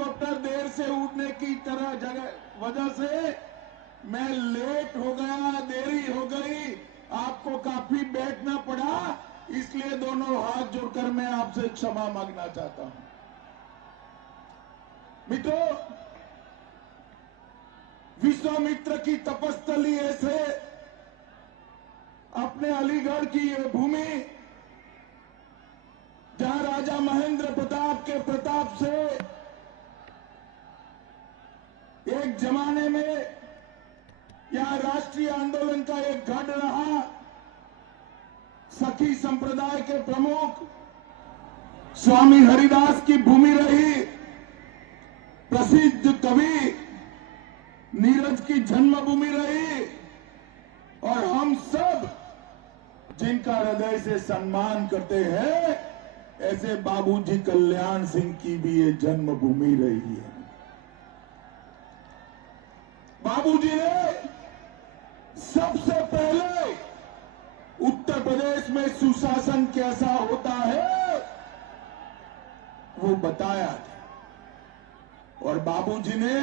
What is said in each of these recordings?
Helicopter देर से उड़ने की वजह से मैं लेट हो गया, देरी हो गई, आपको काफी बैठना पड़ा, इसलिए दोनों हाथ जोड़कर मैं आपसे क्षमा मांगना चाहता हूं। मित्रों, विश्वामित्र की तपस्थली ऐसे अपने अलीगढ़ की ये भूमि, जहां राजा महेंद्र प्रताप के प्रताप से एक जमाने में यहां राष्ट्रीय आंदोलन का एक गढ़ रहा। सखी संप्रदाय के प्रमुख स्वामी हरिदास की भूमि रही। प्रसिद्ध कवि नीरज की जन्मभूमि रही। और हम सब जिनका हृदय से सम्मान करते हैं, ऐसे बाबूजी कल्याण सिंह की भी ये जन्मभूमि रही है। बाबूजी ने सबसे पहले उत्तर प्रदेश में सुशासन कैसा होता है वो बताया था। और बाबूजी ने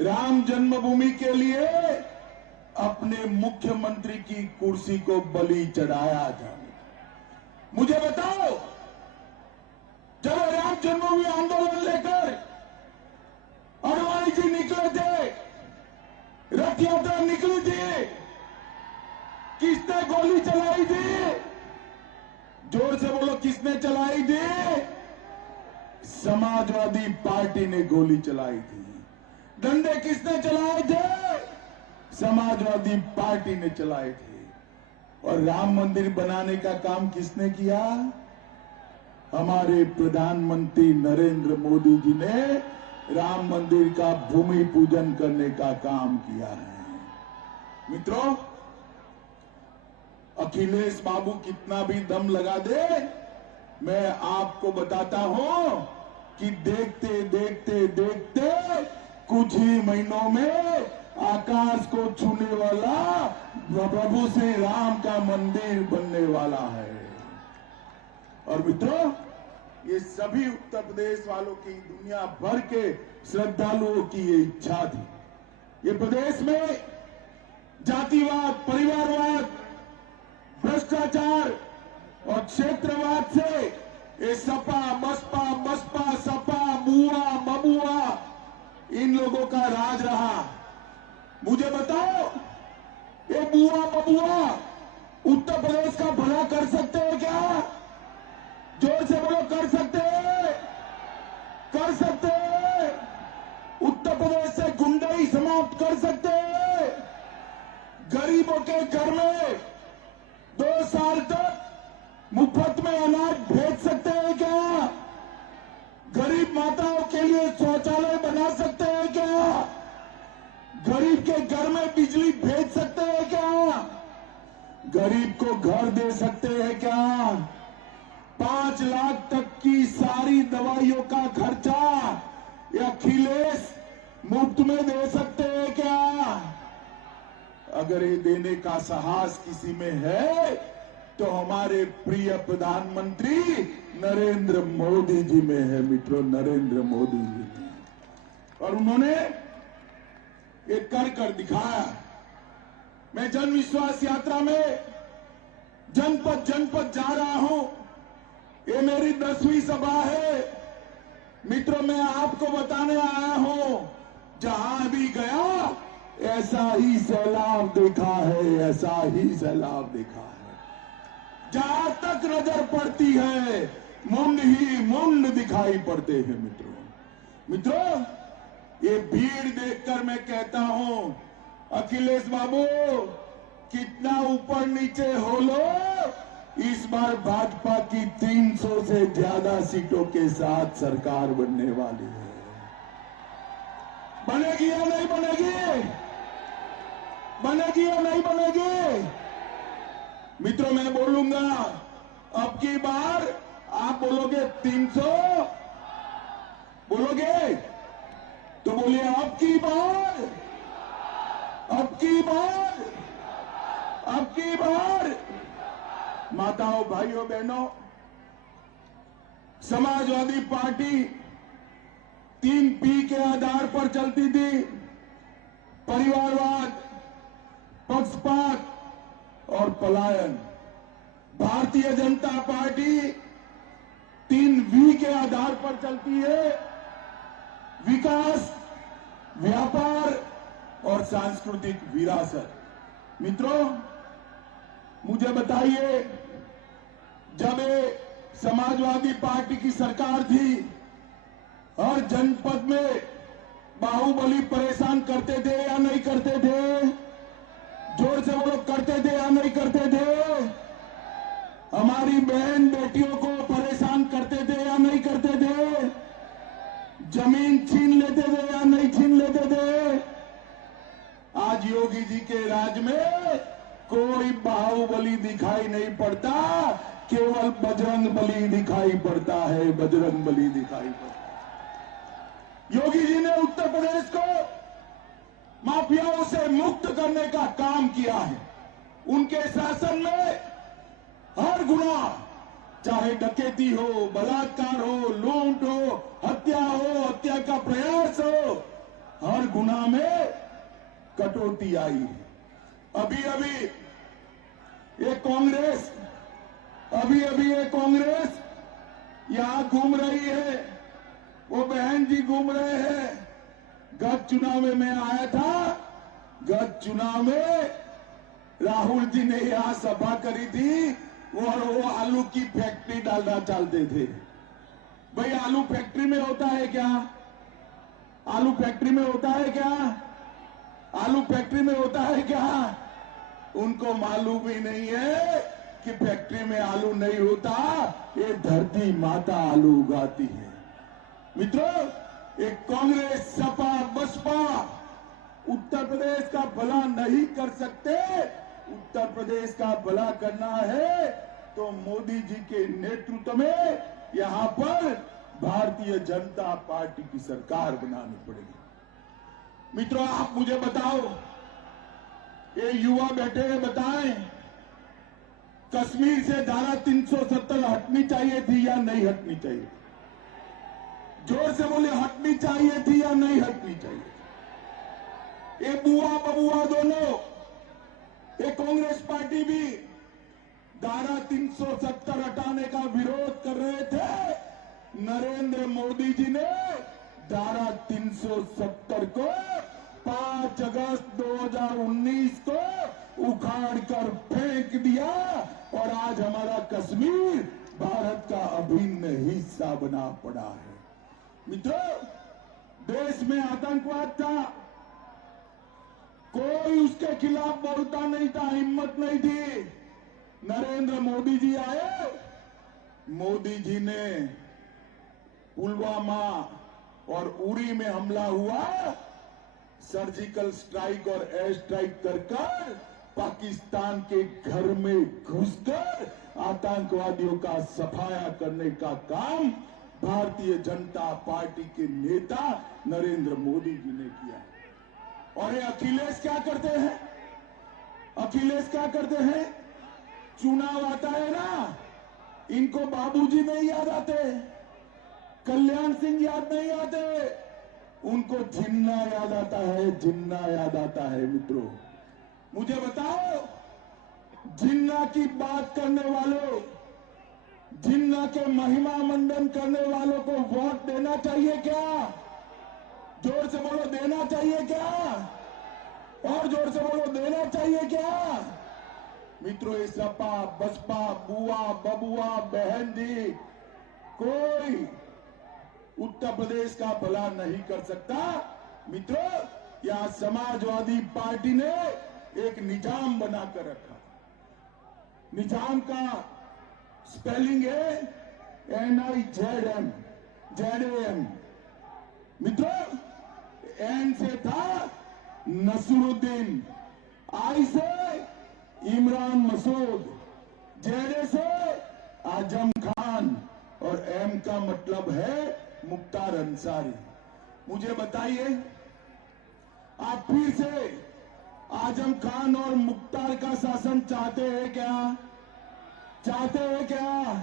राम जन्मभूमि के लिए अपने मुख्यमंत्री की कुर्सी को बलि चढ़ाया था। मुझे बताओ, जब राम जन्मभूमि आंदोलन लेकर अडवाणी जी निकले थे, रथ यात्रा निकली थी, किसने गोली चलाई थी? जोर से बोलो, किसने चलाई थी? समाजवादी पार्टी ने गोली चलाई थी। डंडे किसने चलाए थे? समाजवादी पार्टी ने चलाए थे। और राम मंदिर बनाने का काम किसने किया? हमारे प्रधानमंत्री नरेंद्र मोदी जी ने राम मंदिर का भूमि पूजन करने का काम किया है। मित्रों, अखिलेश बाबू कितना भी दम लगा दे, मैं आपको बताता हूं कि देखते देखते देखते कुछ ही महीनों में आकाश को छूने वाला प्रभु श्री राम का मंदिर बनने वाला है। और मित्रों, ये सभी उत्तर प्रदेश वालों की, दुनिया भर के श्रद्धालुओं की ये इच्छा थी। ये प्रदेश में जातिवाद, परिवारवाद, भ्रष्टाचार और क्षेत्रवाद से ये सपा बसपा सपा बुआ बबुआ इन लोगों का राज रहा। मुझे बताओ, ये बुआ बबुआ उत्तर प्रदेश का भला कर सकते हैं क्या? जोर से बोलो, कर सकते हैं? कर सकते हैं? उत्तर प्रदेश से गुंडाई समाप्त कर सकते हैं? गरीबों के घर में 2 साल तक मुफ्त में अनाज भेज सकते हैं क्या? गरीब माताओं के लिए शौचालय बना सकते हैं क्या? गरीब के घर में बिजली भेज सकते हैं क्या? गरीब को घर दे सकते हैं क्या? 5 लाख तक की सारी दवाइयों का खर्चा ये अखिलेश मुफ्त में दे सकते हैं क्या? अगर ये देने का साहस किसी में है तो हमारे प्रिय प्रधानमंत्री नरेंद्र मोदी जी में है। मित्रों, नरेंद्र मोदी जी, और उन्होंने ये कर दिखाया। मैं जन विश्वास यात्रा में जनपद जनपद जा रहा हूं। ये मेरी 10वीं सभा है। मित्रों, मैं आपको बताने आया हूं, जहां भी गया ऐसा ही सैलाब देखा है, ऐसा ही सैलाब देखा है। जहां तक नजर पड़ती है मुंड ही मुंड दिखाई पड़ते हैं। मित्रों, ये भीड़ देखकर मैं कहता हूं, अखिलेश बाबू कितना ऊपर नीचे हो लो, इस बार भाजपा की 300 से ज्यादा सीटों के साथ सरकार बनने वाली है। बनेगी या नहीं बनेगी? बनेगी या नहीं बनेगी? मित्रों, मैं बोलूंगा, अब की बार आप बोलोगे 300, बोलोगे तो बोलिए, अब की बार, अब की बार, अब की बार। माताओं, भाइयों, बहनों, समाजवादी पार्टी 3P के आधार पर चलती थी, परिवारवाद, पक्षपात और पलायन। भारतीय जनता पार्टी 3V के आधार पर चलती है, विकास, व्यापार और सांस्कृतिक विरासत। मित्रों, मुझे बताइए, जब ये समाजवादी पार्टी की सरकार थी, हर जनपद में बाहुबली परेशान करते थे या नहीं करते थे? जोर से वो लोग करते थे या नहीं करते थे? हमारी बहन बेटियों को परेशान करते थे या नहीं करते थे? जमीन छीन लेते थे या नहीं छीन लेते थे? आज योगी जी के राज में कोई बाहुबली दिखाई नहीं पड़ता, केवल बजरंग बली दिखाई पड़ता है, बजरंग बली दिखाई पड़ता है। योगी जी ने उत्तर प्रदेश को माफियाओं से मुक्त करने का काम किया है। उनके शासन में हर गुना, चाहे डकैती हो, बलात्कार हो, लूट हो, हत्या हो, हत्या का प्रयास हो, हर गुना में कटौती आई है। अभी अभी ये कांग्रेस यहां घूम रही है, वो बहन जी घूम रहे हैं। गत चुनाव में मैं आया था, गत चुनाव में राहुल जी ने यहां सभा करी थी और वो आलू की फैक्ट्री डालना चाहते थे। भाई, आलू फैक्ट्री में होता है क्या? आलू फैक्ट्री में होता है क्या? आलू फैक्ट्री में होता है क्या? उनको मालूम ही नहीं है कि फैक्ट्री में आलू नहीं होता, ये धरती माता आलू उगाती है। मित्रों, एक कांग्रेस, सपा, बसपा उत्तर प्रदेश का भला नहीं कर सकते। उत्तर प्रदेश का भला करना है तो मोदी जी के नेतृत्व में यहां पर भारतीय जनता पार्टी की सरकार बनानी पड़ेगी। मित्रों, आप मुझे बताओ, ये युवा बैठे हैं, बताएं, कश्मीर से धारा 370 हटनी चाहिए थी या नहीं हटनी चाहिए? जोर से बोले, हटनी चाहिए थी या नहीं हटनी चाहिए? ये बुआ बबुआ दोनों, ये कांग्रेस पार्टी भी धारा 370 हटाने का विरोध कर रहे थे। नरेंद्र मोदी जी ने धारा 370 को 5 अगस्त 2019 को उखाड़ कर फेंक दिया और आज हमारा कश्मीर भारत का अभिन्न हिस्सा बना पड़ा है। मित्रों, देश में आतंकवाद था, कोई उसके खिलाफ बोलता नहीं था, हिम्मत नहीं थी। नरेंद्र मोदी जी आए, मोदी जी ने पुलवामा और उरी में हमला हुआ, सर्जिकल स्ट्राइक और एयर स्ट्राइक कर पाकिस्तान के घर में घुसकर आतंकवादियों का सफाया करने का काम भारतीय जनता पार्टी के नेता नरेंद्र मोदी जी ने किया। और ये अखिलेश क्या करते हैं? अखिलेश क्या करते हैं? चुनाव आता है ना, इनको बाबूजी नहीं याद आते, कल्याण सिंह याद नहीं आते, उनको जिन्ना याद आता है, जिन्ना याद आता है। मित्रों, मुझे बताओ, जिन्ना की बात करने वालों, जिन्ना के महिमा मंडन करने वालों को वोट देना चाहिए क्या? जोर से बोलो, देना चाहिए क्या? और जोर से बोलो, देना चाहिए क्या? मित्रों, ये सपा, बसपा, बुआ बबुआ, बहन जी, कोई उत्तर प्रदेश का भला नहीं कर सकता। मित्रों, यहां समाजवादी पार्टी ने एक निजाम बनाकर रखा। निजाम का स्पेलिंग है NIZM, ZAM। मित्रों, एन से था नसरुद्दीन, आई से इमरान मसूद, जेडे से आजम खान और एम का मतलब है मुख्तार अंसारी। मुझे बताइए, आप फिर से आजम खान और मुख्तार का शासन चाहते हैं क्या? चाहते हैं क्या?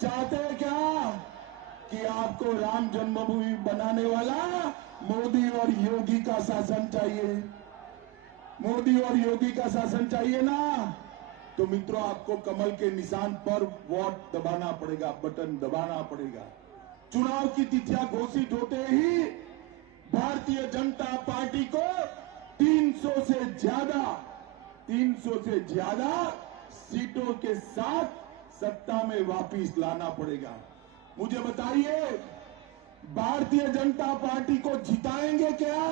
चाहते हैं क्या कि आपको राम जन्मभूमि बनाने वाला मोदी और योगी का शासन चाहिए। मोदी और योगी का शासन चाहिए ना, तो मित्रों आपको कमल के निशान पर वोट दबाना पड़ेगा, बटन दबाना पड़ेगा। चुनाव की तिथियां घोषित होते ही भारतीय जनता पार्टी को 300 से ज्यादा सीटों के साथ सत्ता में वापिस लाना पड़ेगा। मुझे बताइए, भारतीय जनता पार्टी को जिताएंगे क्या?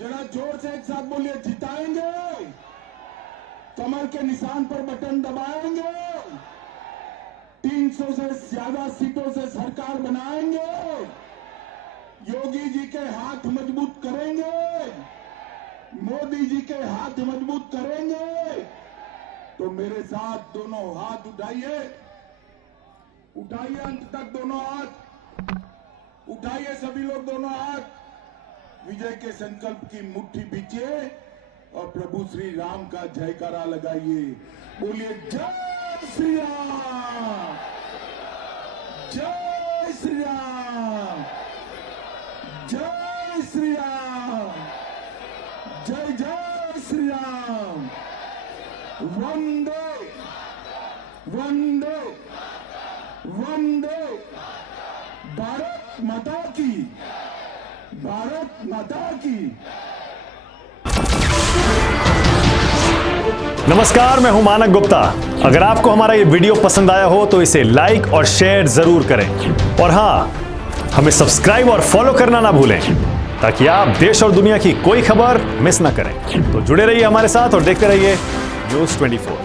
जरा जोर से एक साथ बोलिए, जिताएंगे? कमल के निशान पर बटन दबाएंगे? 300 से ज्यादा सीटों से सरकार बनाएंगे? योगी जी के हाथ मजबूत करेंगे? मोदी जी के हाथ मजबूत करेंगे? तो मेरे साथ दोनों हाथ उठाइए, उठाइए अंत तक दोनों हाथ उठाइए, सभी लोग दोनों हाथ। विजय के संकल्प की मुट्ठी बीचिए और प्रभु श्री राम का जयकारा लगाइए। बोलिए जय श्री राम, जय श्री राम, जय श्री राम, जय जय श्री राम। वंदे वंदे वंदे भारत माता की, भारत माता की। नमस्कार, मैं हूं मानक गुप्ता। अगर आपको हमारा ये वीडियो पसंद आया हो तो इसे लाइक और शेयर जरूर करें, और हां, हमें सब्सक्राइब और फॉलो करना ना भूलें ताकि आप देश और दुनिया की कोई खबर मिस ना करें। तो जुड़े रहिए हमारे साथ और देखते रहिए न्यूज़ 24।